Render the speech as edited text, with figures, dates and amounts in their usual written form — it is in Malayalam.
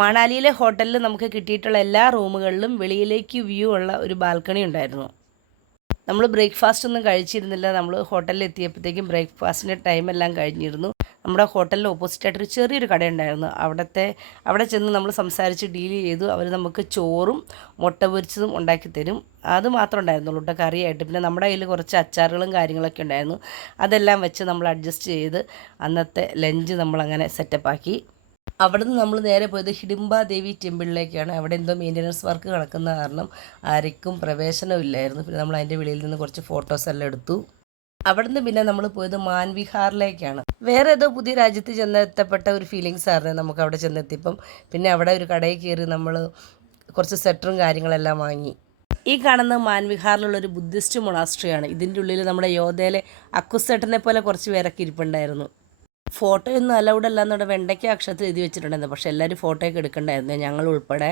മണാലിയിലെ ഹോട്ടലിൽ നമുക്ക് കിട്ടിയിട്ടുള്ള എല്ലാ റൂമുകളിലും വെളിയിലേക്ക് വ്യൂ ഉള്ള ഒരു ബാൽക്കണി ഉണ്ടായിരുന്നു. നമ്മൾ ബ്രേക്ക്ഫാസ്റ്റ് ഒന്നും കഴിച്ചിരുന്നില്ല. നമ്മൾ ഹോട്ടലിൽ എത്തിയപ്പോഴത്തേക്കും ബ്രേക്ക്ഫാസ്റ്റിൻ്റെ ടൈമെല്ലാം കഴിഞ്ഞിരുന്നു. നമ്മുടെ ഹോട്ടലിൽ ഓപ്പോസിറ്റായിട്ടൊരു ചെറിയൊരു കടയുണ്ടായിരുന്നു. അവിടെ ചെന്ന് നമ്മൾ സംസാരിച്ച് ഡീൽ ചെയ്തു. അവർ നമുക്ക് ചോറും മുട്ട പൊരിച്ചതും ഉണ്ടാക്കി തരും. അത് മാത്രം ഉണ്ടായിരുന്നുള്ളൂ കേട്ടോ കറിയായിട്ട്. പിന്നെ നമ്മുടെ കയ്യിൽ കുറച്ച് അച്ചാറുകളും കാര്യങ്ങളൊക്കെ ഉണ്ടായിരുന്നു. അതെല്ലാം വെച്ച് നമ്മൾ അഡ്ജസ്റ്റ് ചെയ്ത് അന്നത്തെ ലഞ്ച് നമ്മളങ്ങനെ സെറ്റപ്പാക്കി. അവിടുന്ന് നമ്മൾ നേരെ പോയത് ഹിഡിംബ ദേവി ടെമ്പിളിലേക്കാണ്. അവിടെ എന്തോ മെയിൻ്റനൻസ് വർക്ക് നടക്കുന്ന കാരണം ആർക്കും പ്രവേശനമില്ലായിരുന്നു. പിന്നെ നമ്മൾ അതിൻ്റെ വെളിയിൽ നിന്ന് കുറച്ച് ഫോട്ടോസ് എല്ലാം എടുത്തു. അവിടുന്ന് പിന്നെ നമ്മൾ പോയത് മാൻവിഹാറിലേക്കാണ്. വേറെ ഏതോ പുതിയ രാജ്യത്ത് ചെന്നെത്തപ്പെട്ട ഒരു ഫീലിങ്സ് ആയിരുന്നു നമുക്ക് അവിടെ ചെന്നെത്തിയപ്പം. പിന്നെ അവിടെ ഒരു കടയിൽ കയറി നമ്മൾ കുറച്ച് സ്വെറ്ററും കാര്യങ്ങളെല്ലാം വാങ്ങി. ഈ കാണുന്ന മാൻവിഹാറിലുള്ളൊരു ബുദ്ധിസ്റ്റ് മൊണാസ്ട്രിയാണ്. ഇതിൻ്റെ ഉള്ളിൽ നമ്മുടെ യോധയിലെ അക്കുസേട്ടനെ പോലെ കുറച്ച് പേരൊക്കെ ഇരിപ്പുണ്ടായിരുന്നു. ഫോട്ടോ ഒന്നും അലൗഡ് അല്ല എന്നുള്ള വെണ്ടയ്ക്ക അക്ഷരത്തിൽ എഴുതി വെച്ചിട്ടുണ്ടായിരുന്നു. പക്ഷേ എല്ലാവരും ഫോട്ടോയൊക്കെ എടുക്കണ്ടായിരുന്നു, ഞങ്ങൾ ഉൾപ്പെടെ.